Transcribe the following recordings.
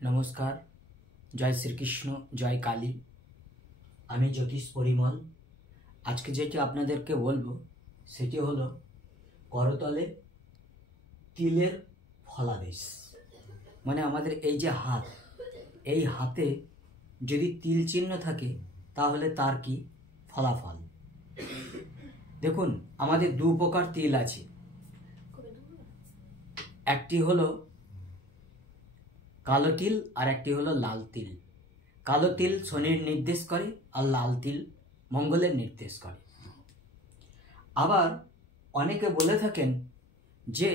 नमस्कार। जय श्रीकृष्ण, जय काली। आमी ज्योतिष परिमल। आज के जेटी आपनादेरके बोलबो सेटी हलो करतले तिलेर फलादेश। माने आमादेर एई जे हाथ, एई हाथे यदि तिल चिन्ह थाके ताहले तार की फलाफल। देखुन आमादेर दु प्रकार तिल आछे। एकटी हलो कालो तिल और एकटी हलो लाल तिल। कालो तिल शनिर निर्देश करे और लाल तिल मंगलेर निर्देश करे। आबार अनेके बोले थाकेन जे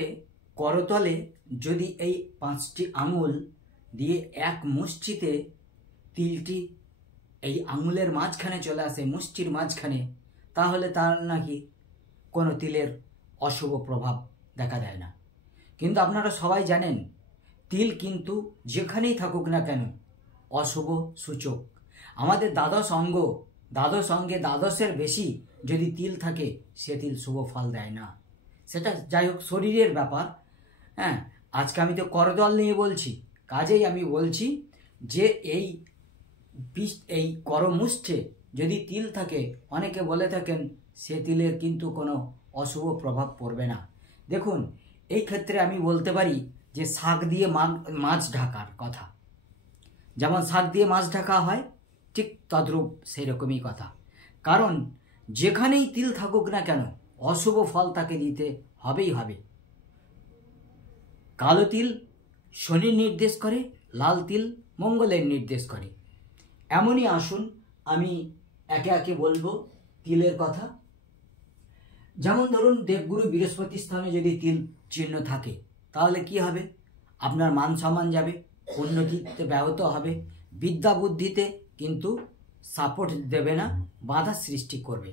करतले यदि एई 5टी आंगुल दिए एक मुष्टिते तिलटी एई आंगुलेर माझखाने चले आसे, मुष्टिर माझखाने, ताहले तार नाकि कोनो तिलेर अशुभ प्रभाव देखा देय ना। किन्तु आपनारा सबाई जानेन तिल किन्तु जेखानेई थाकुक ना केन अशुभ सूचक। आमादेर द्वादश अंग, द्वादश अंगे द्वादशेर बेशी यदि तिल थाके से तिल शुभ फल देय ना। सेटा जाई होक शरीरेर ब्यापार। हाँ, आजके आमी तो करतल निये बोलছি, काजेई आमी बोलছি जे এই করমুষ্ঠে যদি তিল থাকে অনেকে বলে থাকেন সে তিলের কিন্তু কোনো অশুভ প্রভাব পড়বে না। দেখুন এই ক্ষেত্রে আমি বলতে পারি যে শাক দিয়ে মাছ ঢাকার কথা, যেমন শাক দিয়ে মাছ ঢাকা হয় ঠিক তদ্রূপ সেই রকমই কথা। কারণ যেখানেই তিল থাকুক না কেন অশুভ ফল তাকে দিতে হবেই হবে। কালো তিল শনির নির্দেশ করে, লাল তিল মঙ্গলের নির্দেশ করে। এমনই আসুন আমি একে একে বলবো তিলের কথা। যেমন ধরুন দেবগুরু বৃহস্পতি স্থানে যদি তিল চিহ্ন থাকে তাহলে কি হবে? আপনার মান সম্মান যাবে, উন্নতিতে ব্যাহত হবে, বিদ্যা বুদ্ধিতে কিন্তু সাপোর্ট দেবে না, বাধা সৃষ্টি করবে।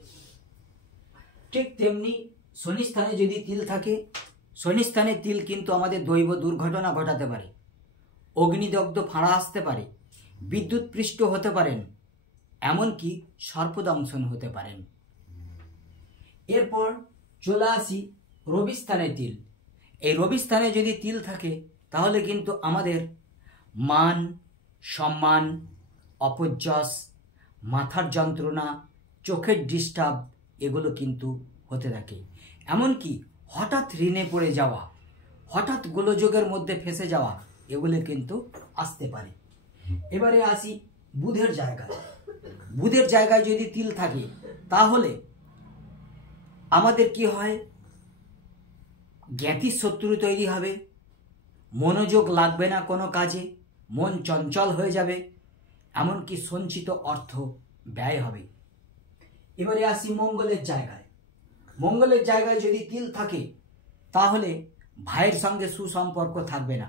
ঠিক তেমনি শনি স্থানে যদি তিল থাকে, শনি স্থানে তিল কিন্তু আমাদের দৈব দুর্ঘটনা ঘটাতে পারে, অগ্নিদগ্ধ ফাঁড়া আসতে পারে, বিদ্যুৎ পৃষ্ঠ হতে পারেন, এমনকি সর্পদংশন হতে পারেন। এরপর চলে আসি রবি স্থানে তিল। এই রবি স্থানে যদি তিল থাকে তাহলে কিন্তু আমাদের মান সম্মান, অপযশ, মাথার যন্ত্রণা, চোখের ডিস্টার্ব এগুলো কিন্তু হতে থাকে। এমনকি হঠাৎ ঋণে পড়ে যাওয়া, হঠাৎ গোলযোগের মধ্যে ফেসে যাওয়া এগুলো কিন্তু আসতে পারে। এবারে আসি বুধের জায়গায়। বুধের জায়গায় যদি তিল থাকে তাহলে আমাদের কি হয়? জ্ঞাতি শত্রু তৈরি হবে, মনোযোগ লাগবে না কোনো কাজে, মন চঞ্চল হয়ে যাবে, এমনকি সঞ্চিত অর্থ ব্যয় হবে। এবারে আসি মঙ্গলের জায়গায়। মঙ্গলের জায়গায় যদি তিল থাকে তাহলে ভাইয়ের সঙ্গে সুসম্পর্ক থাকবে না,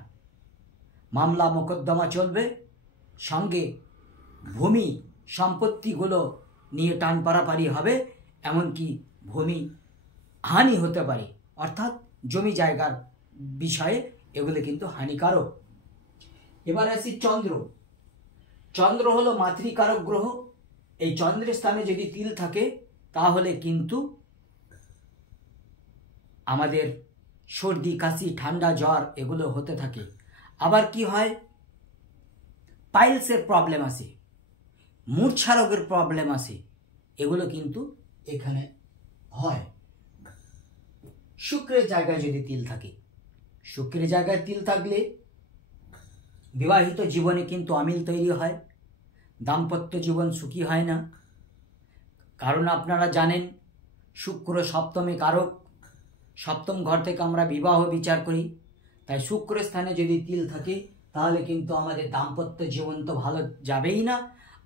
মামলা মোকদ্দমা চলবে, সঙ্গে ভূমি সম্পত্তিগুলো নিয়ে টান পারাপারি হবে, এমনকি ভূমি হানি হতে পারে, অর্থাৎ জমি জায়গার বিষয়ে এগুলো কিন্তু হানিকারক। এবার আসি চন্দ্র। চন্দ্র হলো মাতৃকারক গ্রহ। এই চন্দ্রের স্থানে যদি তিল থাকে তাহলে কিন্তু আমাদের সর্দি কাশি ঠান্ডা জ্বর এগুলো হতে থাকে। আবার কি হয়? পাইলসের প্রবলেম আসে, মূর্ছা রোগের প্রবলেম আসে, এগুলো কিন্তু এখানে হয়। শুক্রের জায়গায় যদি তিল থাকে, শুক্রের জায়গায় তিল থাকলে বিবাহিত জীবনে কিন্তু অমিল তৈরি হয়, দাম্পত্য জীবন সুখী হয় না। কারণ আপনারা জানেন শুক্র সপ্তমে কারক, সপ্তম ঘর থেকে আমরা বিবাহ বিচার করি। তাই শুক্র স্থানে যদি তিল থাকে তাহলে কিন্তু আমাদের দাম্পত্য জীবন তো ভালো যাবেই না,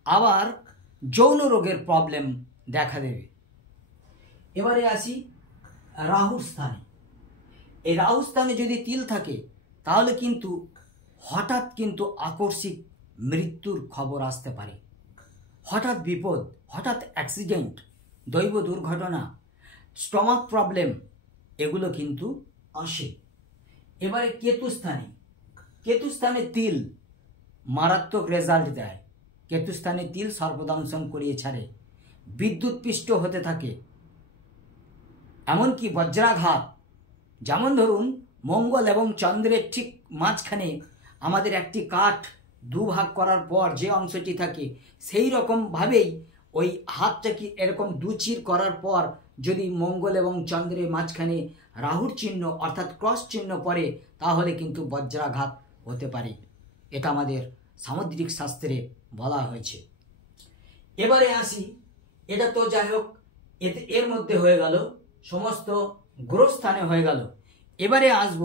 আবার যৌন রোগের প্রবলেম দেখা দেবে। এবারে আসি রাহুর স্থানে। এই রাহুর স্থানে যদি তিল থাকে তাহলে কিন্তু হঠাৎ কিন্তু আকস্মিক মৃত্যুর খবর আসতে পারে, হঠাৎ বিপদ, হঠাৎ অ্যাক্সিডেন্ট, দৈব দুর্ঘটনা, স্টমাক প্রবলেম এগুলো কিন্তু আসে। এবারে কেতু স্থানে। কেতু স্থানে তিল মারাত্মক রেজাল্ট দেয়। কেতু স্থানে তিল সর্পদংশন করিয়ে ছাড়ে, বিদ্যুৎ পৃষ্ঠ হতে থাকে, এমনকি বজ্রাঘাত। যেমন ধরুন মঙ্গল এবং চন্দ্রের ঠিক মাঝখানে আমাদের একটি কাঠ দুভাগ করার পর যে অংশটি থাকে সেই রকমভাবেই ওই হাতটাকে এরকম দুচির করার পর যদি মঙ্গল এবং চন্দ্রের মাঝখানে রাহুর চিহ্ন অর্থাৎ ক্রস চিহ্ন পড়ে তাহলে কিন্তু বজ্রাঘাত হতে পারে। এটা আমাদের সামুদ্রিক শাস্ত্রে বলা হয়েছে। এবারে আসি, এটা তো যাই হোক এর মধ্যে হয়ে গেল, সমস্ত গ্রহস্থানে হয়ে গেল। এবারে আসব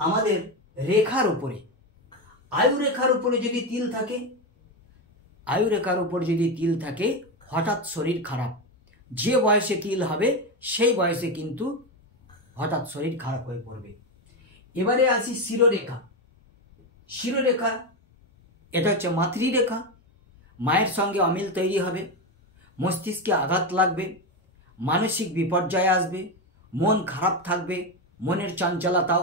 আমাদের রেখার উপরে। আয়ু রেখার উপরে যদি তিল থাকে, আয়ু রেখার উপর যদি তিল থাকে হঠাৎ শরীর খারাপ। যে বয়সে তিল হবে সেই বয়সে কিন্তু হঠাৎ শরীর খারাপ হয়ে পড়বে। এবারে আসি শিরোরেখা। শিরোরেখা এটা হচ্ছে মাতৃরেখা। মায়ের সঙ্গে অমিল তৈরি হবে, মস্তিষ্কে আঘাত লাগবে, মানসিক বিপর্যয় আসবে, মন খারাপ থাকবে, মনের চঞ্চলতা,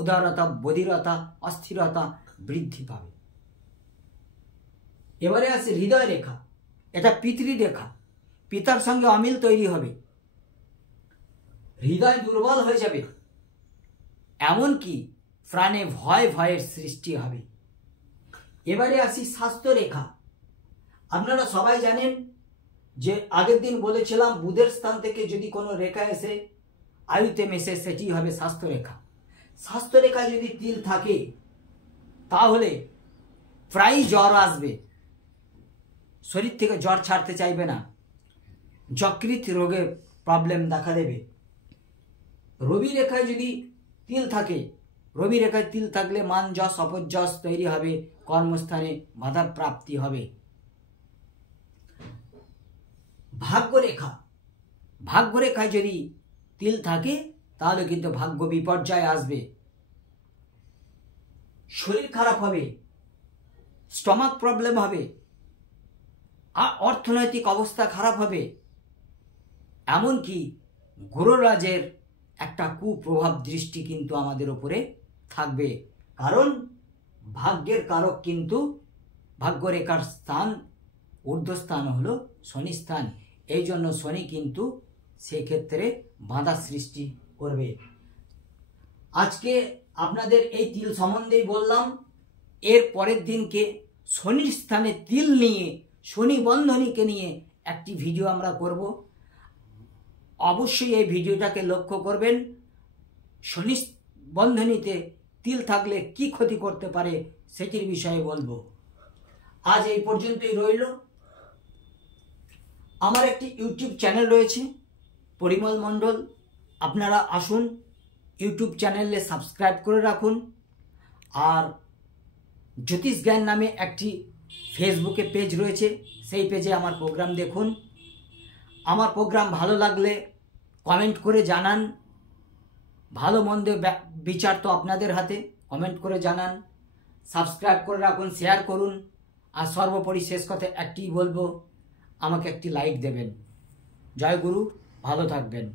উদারতা, বধিরতা, অস্থিরতা বৃদ্ধি পাবে। এবারে আসে হৃদয় রেখা। এটা পিতৃরেখা। পিতার সঙ্গে অমিল তৈরি হবে, হৃদয় দুর্বল হয়ে যাবে, এমনকি প্রাণে ভয়ের সৃষ্টি হবে। এবারে আসি স্বাস্থ্য রেখা। আপনারা সবাই জানেন যে আগের দিন বলেছিলাম বুধের স্থান থেকে যদি কোনো রেখা এসে আয়ুতে মেশে সেটি হবে স্বাস্থ্য রেখা। স্বাস্থ্য রেখা যদি তিল থাকে তাহলে প্রায়ই জ্বর আসবে, শরীর থেকে জ্বর ছাড়তে চাইবে না, যকৃৎ রোগে প্রবলেম দেখা দেবে। রবি রেখায় যদি তিল থাকে, রবি রেখায় তিল থাকলে মান যশ অপযশ তৈরি হবে, কর্মস্থানে বাধা প্রাপ্তি হবে। ভাগ্যরেখা, ভাগ্যরেখায় যদি তিল থাকে তাহলে কিন্তু ভাগ্য বিপর্যয় আসবে, শরীর খারাপ হবে, স্টমাক প্রবলেম হবে, আর অর্থনৈতিক অবস্থা খারাপ হবে, এমনকি গ্রহরাজের একটা কুপ্রভাব দৃষ্টি কিন্তু আমাদের উপরে থাকবে। কারণ ভাগ্যের কারক কিন্তু ভাগ্যরেখার স্থান, ঊর্ধ্বস্থান হলো শনি স্থান। এই জন্য শনি কিন্তু সেক্ষেত্রে বাধা সৃষ্টি করবে। আজকে আপনাদের এই তিল সম্বন্ধেই বললাম। এর পরের দিনকে শনির স্থানে তিল নিয়ে, শনি বন্ধনীকে নিয়ে একটি ভিডিও আমরা করব। অবশ্যই এই ভিডিওটাকে লক্ষ্য করবেন। শনি বন্ধনীতে তিল থাকলে কি ক্ষতি করতে পারে সেটির বিষয়ে বলবো। আজ এই পর্যন্তই রইল। আমার একটি ইউটিউব চ্যানেল রয়েছে পরিমল মণ্ডল, আপনারা আসুন ইউটিউব চ্যানেলে সাবস্ক্রাইব করে রাখুন। আর জ্যোতিষ জ্ঞান নামে একটি ফেসবুকে পেজ রয়েছে, সেই পেজে আমার প্রোগ্রাম দেখুন। আমার প্রোগ্রাম ভালো লাগলে কমেন্ট করে জানান। ভালো মন্দ বিচার তো আপনাদের হাতে, কমেন্ট করে জানান, সাবস্ক্রাইব করে রাখুন, শেয়ার করুন। আর সর্বোপরি শেষ কথা একটি বলবো, আমাকে একটি লাইক দেবেন। জয় গুরু, ভালো থাকবেন।